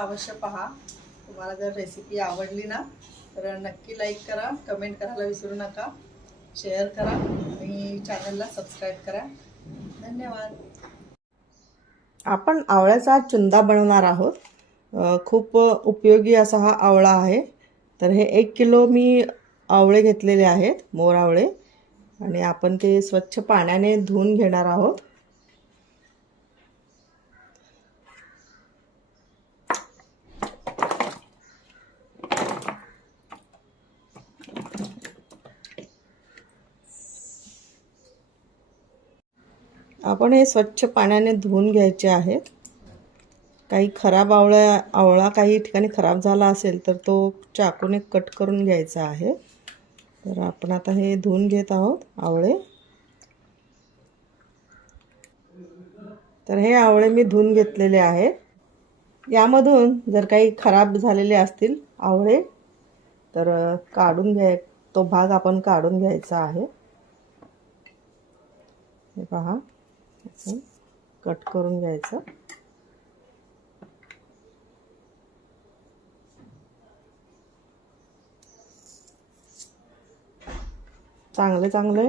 अवश्य पहा। तुम्हाला जर रेसिपी आवडली ना तर नक्की लाईक करा, कमेंट करायला विसरू नका, शेअर करा आणि चॅनलला सबस्क्राईब करा। धन्यवाद। आपण आवळ्याचा चुंदा बनवणार आहोत। खूप उपयोगी असा हा आवळा आहे। तर हे 1 किलो मी आवळे घेतलेले आहेत, मोर आवळे, आणि आपण ते स्वच्छ पाण्याने धुवून घेणार आहोत। आपण हे स्वच्छ पाण्याने धुवून घ्यायचे आहेत। काही खराब आवळा काही ठिकाणी खराब झाला असेल तर तो चाकूने कट करून घ्यायचा आहे। तर आपण आता हे धुवून घेत आहोत आवळे। तर हे आवळे मी धुवून घेतलेले आहेत। यामधून जर काही खराब झालेले असतील आवळे तर काढून तो भाग आपण काढून घ्यायचा आहे। हे पहा, कट करून घ्यायचं। चांगले चांगले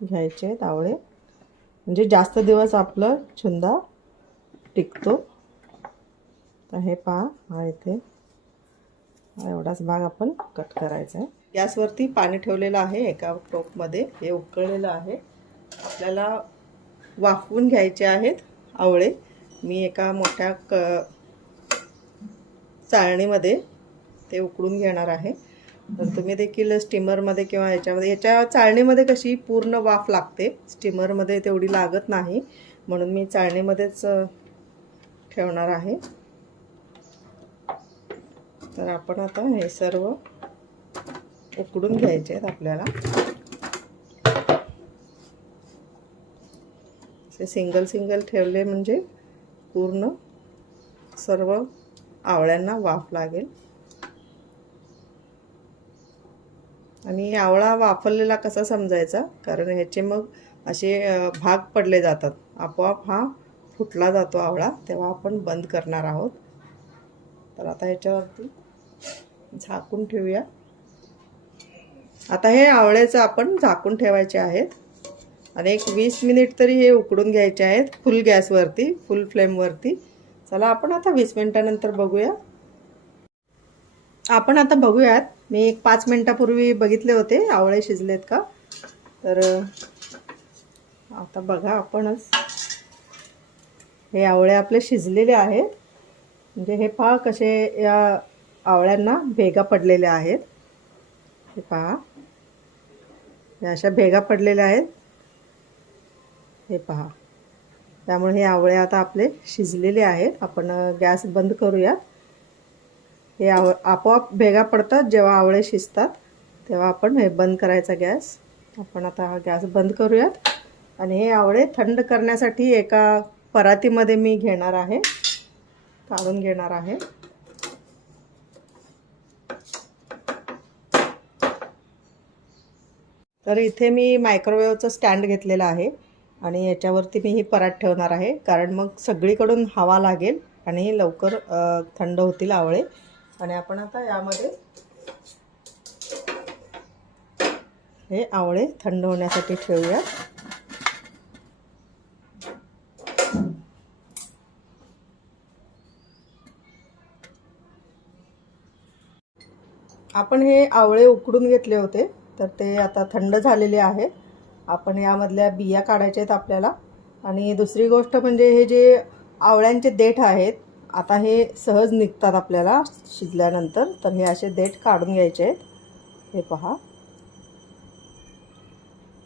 घ्यायचे आहेत आवळे, म्हणजे जास्त दिवस आपलं चुंदा टिकतो। तर हे पहा, हा इथे एवढाच भाग आपण कट करायचा आहे। गॅसवरती पाणी ठेवलेलं आहे एका टोपमध्ये, हे उकळलेलं आहे। आपल्याला वाफवून घ्यायचे आहेत आवळे। मी एका मोठ्या चाळणीमध्ये ते उकळून घेणार आहे। तर तुम्ही देखील स्टीमरमध्ये किंवा याच्या चाळणीमध्ये कशी पूर्ण वाफ लागते, स्टीमरमध्ये तेवढी लागत नाही, म्हणून मी चाळणीमध्येच ठेवणार आहे। तर आपण आता हे सर्व उकडून घ्यायचे आहेत आपल्याला। असे सिंगल सिंगल ठेवले म्हणजे पूर्ण सर्व आवळ्यांना वाफ लागेल। आणि आवळा वाफरलेला कसा समजायचा, कारण ह्याचे मग असे भाग पडले जातात, आपोआप हा फुटला जातो आवळा, तेव्हा आपण बंद करणार आहोत। तर आता ह्याच्यावरती झाकून ठेवूया। आता हे आवळ्याचं आपण झाकून ठेवायचे आहेत आणि एक 20 मिनिट तरी हे उकडून घ्यायचे आहेत, फुल गॅसवरती, फुल फ्लेमवरती। चला आपण आता 20 मिनिटानंतर बघूया। आपण आता बघूयात, मी एक 5 मिनिटापूर्वी बघितले होते आवळे शिजलेत का। तर आता बघा आपणच, हे आवळे आपले शिजलेले आहेत। म्हणजे हे पहा कसे या आवळ्यांना भेगा पडलेल्या आहेत। हे पहा, या अशा भेगा पडलेल्या आहेत, हे पहा। त्यामुळे हे आवळे आता आपले शिजलेले आहेत। आपण गॅस बंद करूया। हे आपोआप भेगा पडतात जेव्हा आवळे शिजतात, तेव्हा आपण हे बंद करायचा गॅस। आपण आता हा गॅस बंद करूयात आणि हे आवळे थंड करण्यासाठी एका परातीमध्ये मी घेणार आहे, काढून घेणार आहे। तर इथे मी मायक्रोवेव्हचं स्टँड घेतलेलं आहे आणि याच्यावरती मी ही परात ठेवणार आहे, कारण मग सगळीकडून हवा लागेल आणि लवकर थंड होतील आवळे। आणि आपण आता यामध्ये हे आवळे थंड होण्यासाठी ठेवूया। आपण हे आवळे उकडून घेतले होते, तर ते आता थंड झालेले आहेत। आपण यामधल्या बिया काढायच्या आहेत आपल्याला। आणि दुसरी गोष्ट म्हणजे हे जे आवळ्यांचे देठ आहेत, आता हे सहज निघतात आपल्याला शिजल्यानंतर, तर हे असे देठ काढून घ्यायचे आहेत। हे पहा,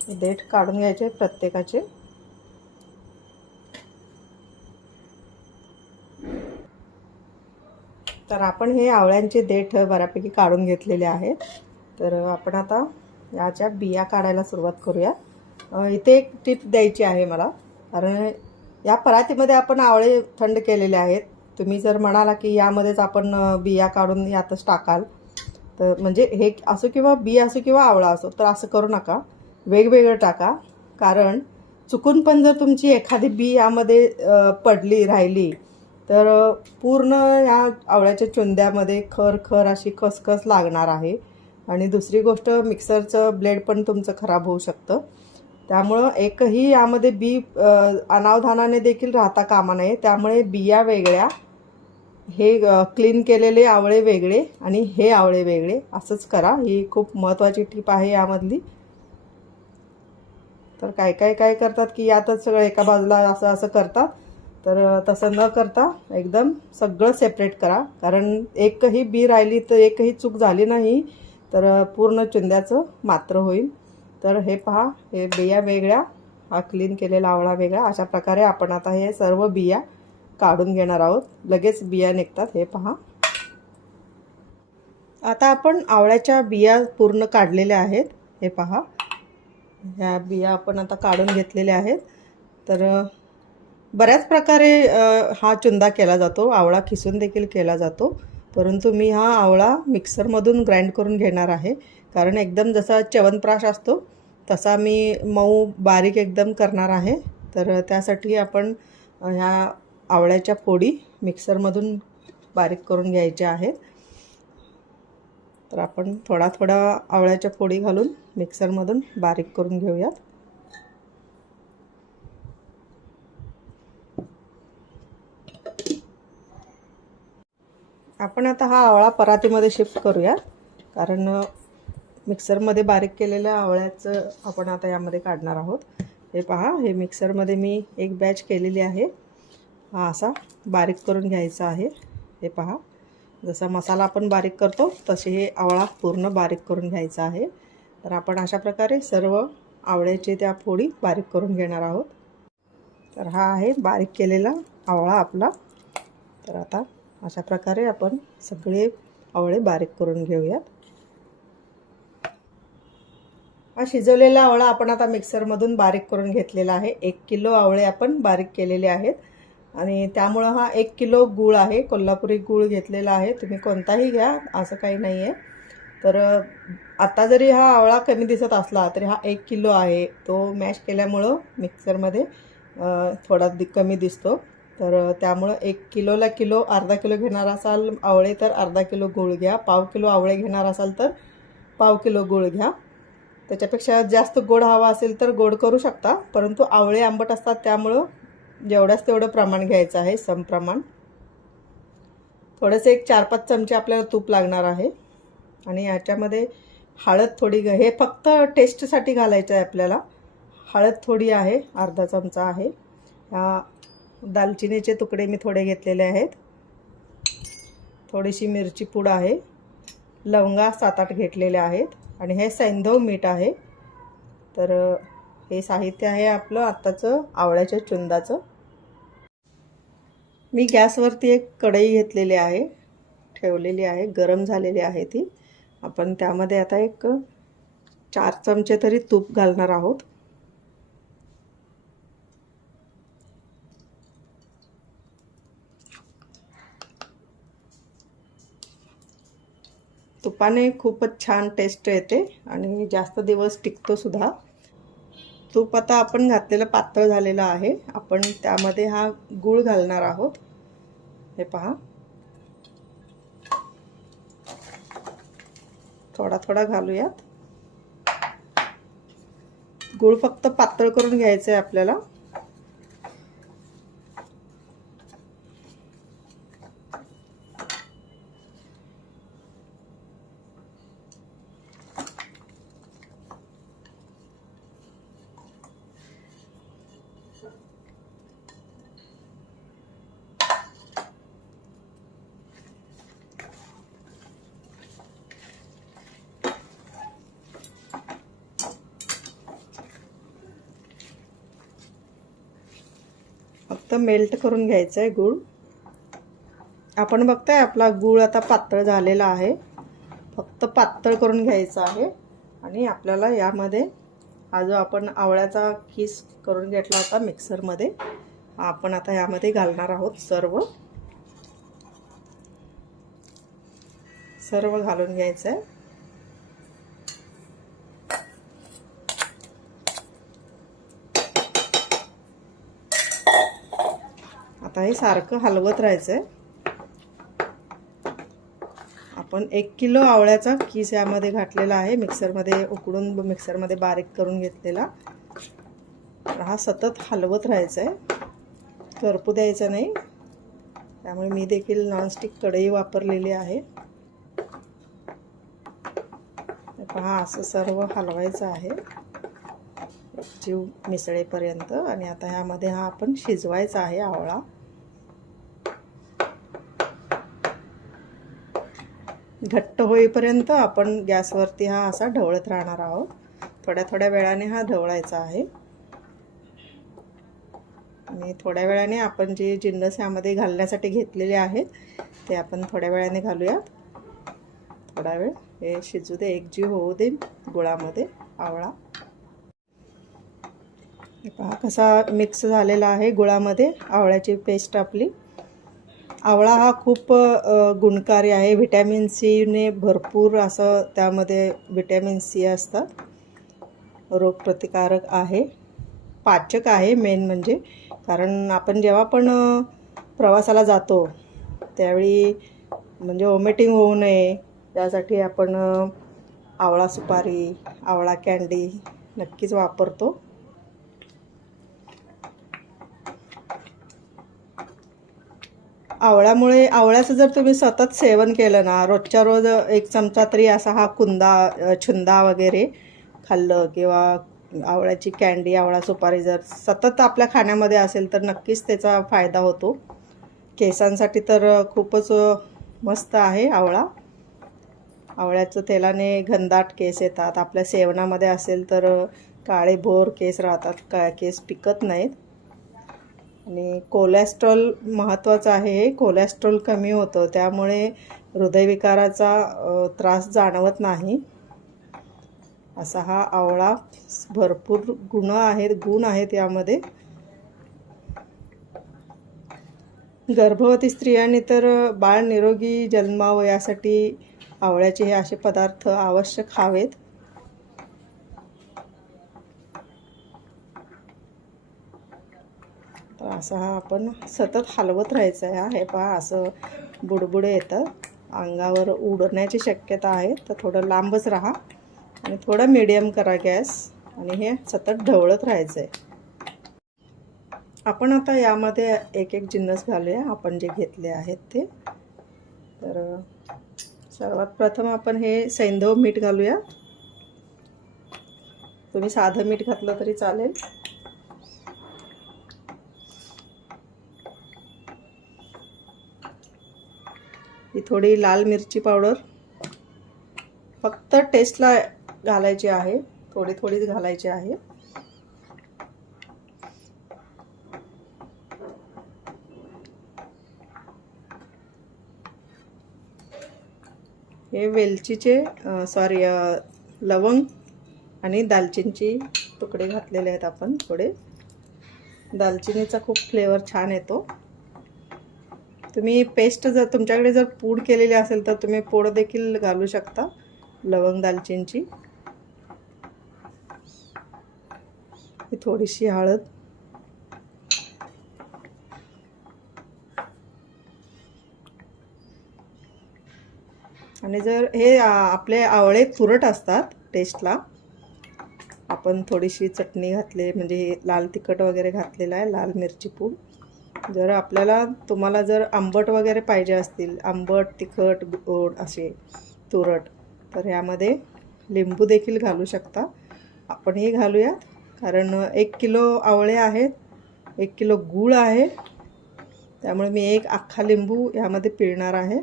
हे देठ काढून घ्यायचे प्रत्येकाचे। तर आपण हे आवळ्यांचे देठ बऱ्यापैकी काढून घेतलेले आहेत। तर आपण आता याच्या बिया काढायला सुरुवात करूया। इथे एक टिप द्यायची आहे मला, कारण या परातीमध्ये आपण आवळे थंड केलेले आहेत। तुम्ही जर म्हणाला की यामध्येच आपण बिया काढून यातच टाकाल, तर म्हणजे हे असो किंवा बी असो किंवा आवळा असो, तर असं करू नका, वेगवेगळं टाका। कारण चुकून पण जर तुमची एखादी बी यामध्ये पडली राहिली तर पूर्ण ह्या आवळ्याच्या चुंद्यामध्ये खर अशी खसखस लागणार आहे. आणि दुसरी गोष्ट, मिक्सरचं ब्लेड पण तुमचं खराब होऊ शकतं. त्यामुळं एकही यामध्ये बी अनावधानाने देखील राहता कामा नये. त्यामुळे बिया वेगळ्या, हे क्लीन केलेले आवळे वेगळे आणि हे आवळे वेगळे, असंच करा. ही खूप महत्त्वाची टीप आहे यामधली. तर काय करतात की यातच सगळं एका बाजूला असं करतात. तर तसं न करता एकदम सगळं सेपरेट करा. कारण एकही बी राहिली तर, एकही चूक झाली नाही तर पूर्ण चुंद्याचं मात्र होईल. तर हे पहा, हे बिया वेगळ्या, हा क्लीन केलेला आवळा वेगळा. अशा प्रकारे आपण आता हे सर्व बिया काढून घेणार आहोत. लगेच बिया निघतात, हे पहा. आता आपण आवळ्याच्या बिया पूर्ण काढलेल्या आहेत, हे पहा. ह्या बिया आपण आता काढून घेतलेल्या आहेत. तर बऱ्याच प्रकारे हा चुंदा केला जातो. आवळा किसून देखील केला जातो, परंतु मी हा आवळा मिक्सरमधून ग्राइंड करून घेणार आहे. कारण एकदम जसा च्यवनप्राश असतो तसा मी मऊ बारीक एकदम करणार आहे. तर त्यासाठी आपण ह्या आवळ्याच्या फोडी मिक्सरमधून बारीक करून घ्यायच्या आहेत. तर आपण थोडा आवळ्याच्या फोडी घालून मिक्सरमधून बारीक करून घेऊयात. आपण आता हा आवळा परातीमध्ये शिफ्ट करूया. कारण मिक्सरमध्ये बारीक केलेल्या आवळ्याचं आपण आता यामध्ये काढणार आहोत. हे पहा, हे मिक्सरमध्ये मी एक बॅच केलेली आहे. हा असा बारीक करून घ्यायचा आहे. हे पहा, जसा मसाला आपण बारीक करतो तसे हे आवळा पूर्ण बारीक करून घ्यायचा आहे. तर आपण अशा प्रकारे सर्व आवळ्याचे त्या फोडी बारीक करून घेणार आहोत. तर हा आहे बारीक केलेला आवळा आपला. तर आता अशा प्रकारे आपण सगळे आवळे बारीक करून घेऊयात. हा शिजवलेला आवळा आपण आता मिक्सरमधून बारीक करून घेतलेला आहे. 1 किलो आवळे आपण बारीक केलेले आहेत. आणि त्यामुळं हा 1 किलो गूळ आहे, कोल्हापुरी गूळ घेतलेला आहे. तुम्ही कोणताही घ्या, असं काही नाही आहे. तर आता जरी हा आवळा कमी दिसत असला तरी हा 1 किलो आहे. तो मॅश केल्यामुळं मिक्सरमध्ये थोडा कमी दिसतो. तर त्यामुळं 1 किलोला किलो, अर्धा किलो घेणार असाल आवळे तर अर्धा किलो गूळ घ्या. पाव किलो आवळे घेणार असाल तर पाव किलो गूळ घ्या. त्याच्यापेक्षा जास्त गोड हवा असेल तर गोड करू शकता, परंतु आवळे आंबट असतात त्यामुळं जेवढ्याच तेवढं प्रमाण घ्यायचं आहे, समप्रमाण. थोडेसे एक 4-5 चमचे आपल्याला तूप लागणार आहे. आणि याच्यामध्ये हळद थोडी, हे फक्त टेस्टसाठी घालायचं आहे आपल्याला. हळद थोडी आहे, अर्धा चमचा आहे. दालचिनीचे तुकडे मी थोडे घेतलेले आहेत. थोडीशी मिरची पूड आहे. लवंगा 7-8 घेतलेल्या आहेत. आणि हे सैंधव मीठ आहे. तर हे साहित्य आहे आपलं आत्ताचं आवळ्याच्या चुंदाचं. मी गॅसवरती एक कढई घेतलेली आहे, ठेवलेली आहे, गरम झालेली आहे ती. आपण त्यामध्ये आता एक 4 चमचे तरी तूप घालणार आहोत. तुपाने खूपच छान टेस्ट येते आणि जास्त दिवस टिकतो सुद्धा. तूप आता आपण घातलेलं पातळ झालेलं आहे. आपण त्यामध्ये हा गूळ घालणार आहोत. हे पहा, थोडा घालूयात. गूळ फक्त पातळ करून घ्यायचं आहे आपल्याला. फक्त मेल्ट करून घ्यायचं आहे गूळ. आपण बघताय आपला गूळ आता पातळ झालेला आहे. फक्त पातळ करून घ्यायचा आहे. आणि आपल्याला यामध्ये हा जो आपण आवळ्याचा किस करून घेतला होता मिक्सरमध्ये, आपण आता यामध्ये घालणार आहोत. सर्व घालून घ्यायचं आहे. आता हे सारखं हलवत राहायचं आहे. आपण 1 किलो आवळ्याचा कीस यामध्ये घातलेला आहे, मिक्सरमध्ये उकडून मिक्सरमध्ये बारीक करून घेतलेला. हा सतत हलवत राहायचा आहे, करपू द्यायचा नाही. त्यामुळे मी देखील नॉनस्टिक कढई वापरलेली आहे. पहा असं सर्व हलवायचं आहे जीव मिसळेपर्यंत. आणि आता ह्यामध्ये हा आपण शिजवायचा आहे आवळा. घट्ट होईपर्यंत आपण गॅसवरती हा असा ढवळत राहणार आहोत. थोड्या थोड्या वेळाने हा ढवळायचा आहे. आणि थोड्या वेळाने आपण जे जिन्नस यामध्ये घालण्यासाठी घेतलेले आहेत ते आपण थोड्या वेळाने घालूयात. थोडा वेळ हे शिजू दे, एकजीव होऊ दे गुळामध्ये आवळा. पहा कसा मिक्स झालेला आहे गुळामध्ये आवळ्याची पेस्ट आपली. आवळा हा खूप गुणकारी आहे. व्हिटॅमिन सीने भरपूर असं त्यामध्ये व्हिटॅमिन सी असतात. रोगप्रतिकारक आहे, पाचक आहे मेन म्हणजे. कारण आपण जेव्हा पण प्रवासाला जातो त्यावेळी म्हणजे वॉमिटिंग होऊ नये यासाठी आपण आवळा सुपारी, आवळा कँडी नक्कीच वापरतो. आवळ्याचं जर तुम्ही सतत सेवन केलं ना, रोजच्या रोज 1 चमचा तरी असा हा छुंदा वगैरे खाल्लं, किंवा आवळ्याची कँडी, आवळा सुपारी जर सतत आपल्या खाण्यामध्ये असेल तर नक्कीच त्याचा फायदा होतो. केसांसाठी तर खूपच मस्त आहे आवळा. आवळ्याचं तेलाने घनदाट केस येतात. आपल्या सेवनामध्ये असेल तर काळेभोर केस राहतात, केस पिकत नाहीत. आणि कोलेस्ट्रॉल महत्त्वाचं आहे. कोलेस्ट्रॉल कमी होतं, त्यामुळे हृदयविकाराचा त्रास जाणवत नाही. असा हा आवळा भरपूर गुण आहेत यामध्ये. गर्भवती स्त्रियांनी तर बाळ निरोगी जन्मावं यासाठी आवळ्याचे हे असे पदार्थ अवश्य खावेत. तर असं हा आपण सतत हलवत राहायचं आहे. हे पहा असं बुडबुडे येतं, अंगावर उडण्याची शक्यता आहे. तर थोडं लांबच राहा आणि थोडं मीडियम करा गॅस, आणि हे सतत ढवळत राहायचं आहे. आपण आता यामध्ये एक एक जिन्नस घालूया आपण जे घेतले आहेत ते. तर सर्वात प्रथम आपण हे सैंधव मीठ घालूया. तुम्ही साधं मीठ घातलं तरी चालेल. ही थोडी लाल मिरची पावडर फक्त टेस्टला घालायची आहे, थोडी थोडीच घालायची आहे. हे वेलचीचे लवंग आणि दालचिनीचे तुकडे घातलेले आहेत आपण थोडे. दालचिनीचा खूप फ्लेवर छान येतो. तुम्ही पेस्ट जर तुमच्याकडे जर पूड केलेली असेल तर तुम्ही पूड देखील घालू शकता लवंग दालचिनीची. थोडीशी हळद, आणि जर हे आपले आवळे तुरट असतात टेस्टला, आपण थोडीशी चटणी घातली म्हणजे लाल तिखट वगैरे घातलेला आहे, लाल मिरची पूड. जर तुम्हाला जर आंबट वगैरे पाहिजे असतील, आंबट तिखट गोड असे तुरट, तर यामध्ये लिंबू देखील घालू शकता. आपण हे घालूया कारण 1 किलो आवळे आहेत, 1 किलो गूळ आहे, त्यामुळे मी 1 अख्खा लिंबू यामध्ये पिळणार आहे.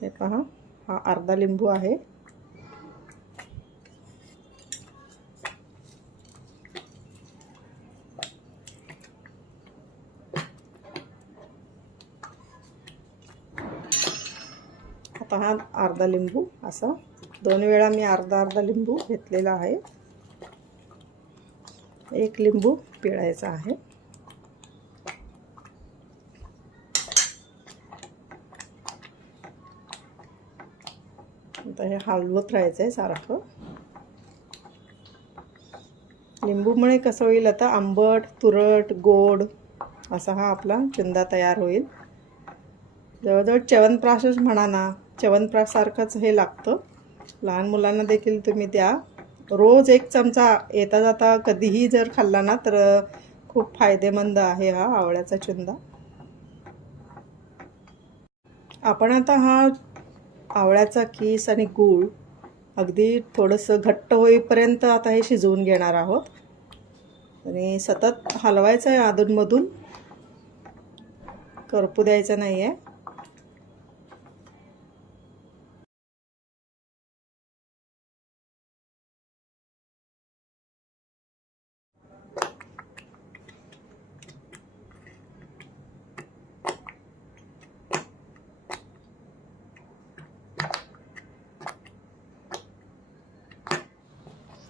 हे पहा, हा अर्धा लिंबू आहे. आता हा अर्धा लिंबू असा 2 वेळा मी अर्धा अर्धा लिंबू घेतलेला आहे. 1 लिंबू पिळायचा आहे. आता हे हलवत राहायचं आहे सारखं. लिंबूमुळे कसं होईल आता, आंबट, तुरट, गोड असा हा आपला चुंदा तयार होईल. जवळजवळ च्यवनप्राशच म्हणा ना, च्यवनप्राशसारखंच हे लागतं. लहान मुलांना देखील तुम्ही द्या. रोज 1 चमचा येता जाता कधीही जर खाल्ला ना तर खूप फायदेमंद आहे हा आवळ्याचा चुंदा. आपण आता हा आवळ्याचा कीस आणि गूळ अगदी थोडंसं घट्ट होईपर्यंत आता हे शिजवून घेणार आहोत आणि सतत हलवायचं आहे, अधूनमधून करपू द्यायचं नाही आहे.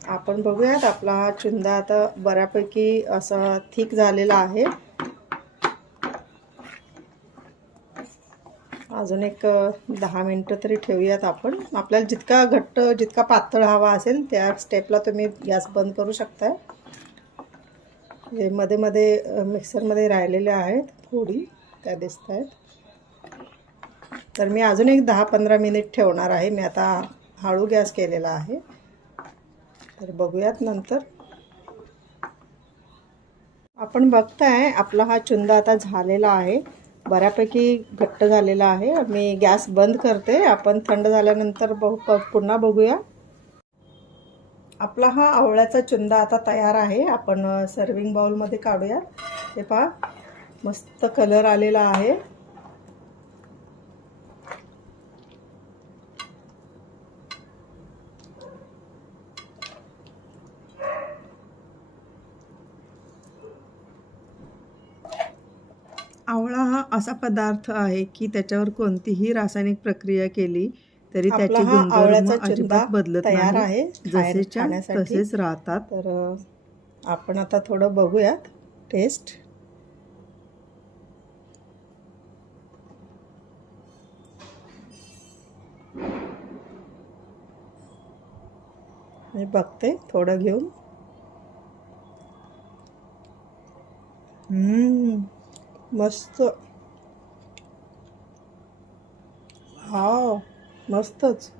आपण बघूयात आपला हा चुंदा आता बऱ्यापैकी असा थिक झालेला आहे. अजून एक 10 मिनटं तरी ठेवूयात आपण. आपल्याला जितका घट्ट, जितका पातळ हवा असेल त्या स्टेपला तुम्ही गॅस बंद करू शकताय. हे मध्ये मध्ये मिक्सरमध्ये राहिलेले आहेत फोडी, त्या दिसत आहेत. तर मी अजून एक 10-15 मिनिट ठेवणार आहे. मी आता हळू गॅस केलेला आहे, तर बघूयात नंतर. आपण बघताय आपला हा चुंदा आता झालेला आहे, बऱ्यापैकी घट्ट झालेला आहे. मी गॅस बंद करते, आपण थंड झाल्यानंतर पुन्हा बघूया. आपला हा आवळ्याचा चुंदा आता तयार आहे. आपण सर्विंग बाउलमध्ये काढूया. हे पहा, मस्त कलर आलेला आहे. आवळा हा असा पदार्थ आहे की त्याच्यावर कोणतीही रासायनिक प्रक्रिया केली तरी त्याचे गुणधर्म अजिबात बदलत तयार आहे, जसेच्या तसेच राहतात. तर आपण आता थोडं बघूयात टेस्ट. मी बघते थोडं घेऊन. मस्त. हा, मस्तच.